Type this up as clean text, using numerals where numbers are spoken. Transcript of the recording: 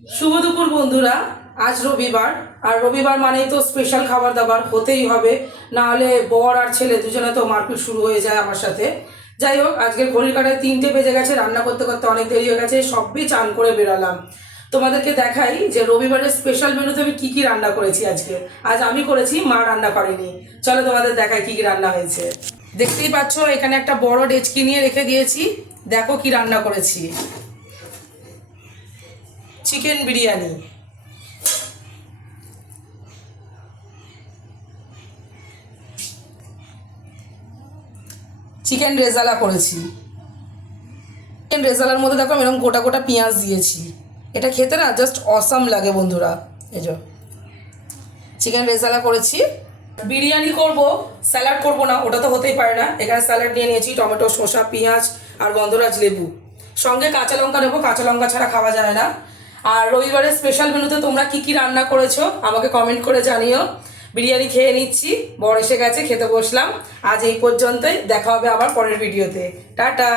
শুভ দুপুর বন্ধুরা। আজ রবিবার, আর রবিবার মানেই তো স্পেশাল খাবার দাবার হতেই হবে, না হলে বর আর ছেলে দুজনে তো মারপিট শুরু হয়ে যায় আমার সাথে। যাই হোক, আজকের ঘড়ির কাঁটায় 3টে বেজে গেছে, রান্না করতে করতে অনেক দেরি হয়ে গেছে, সবই চান করে বেরালাম। তোমাদেরকে দেখাই যে রবিবারের স্পেশাল মেনুতে আমি কী কী রান্না করেছি আজকে। আজ আমি করেছি, মা রান্না করেনি। চলো তোমাদের দেখাই কী কী রান্না হয়েছে। দেখতেই পাচ্ছ, এখানে একটা বড় ডেচকি নিয়ে রেখে দিয়েছি। দেখো কি রান্না করেছি। চিকেন বিরিয়ানি, চিকেন রেজালা করেছি। চিকেন রেজালার মধ্যে দেখো আমি এরকম গোটা গোটা পেঁয়াজ দিয়েছি। এটা খেতে না জাস্ট অসাম লাগে বন্ধুরা। এই যে চিকেন রেজালা করেছি। বিরিয়ানি করব, স্যালাড করব না, ওটা তো হতেই পারে না। এখানে স্যালাড নিয়ে নিয়েছি, টমেটো, শসা, পেঁয়াজ আর গন্ধরাজ লেবু। সঙ্গে কাঁচা লঙ্কা নেবো, কাঁচা লঙ্কা ছাড়া খাওয়া যায় না। আর রবিবারের স্পেশাল মেনুতে তোমরা কি কি রান্না করেছো আমাকে কমেন্ট করে জানিও। বিরিয়ানি খেয়ে নিচ্ছি, বর এসে গেছে, খেতে বসলাম। আজ এই পর্যন্তই, দেখা হবে আবার পরের ভিডিওতে। টাটা।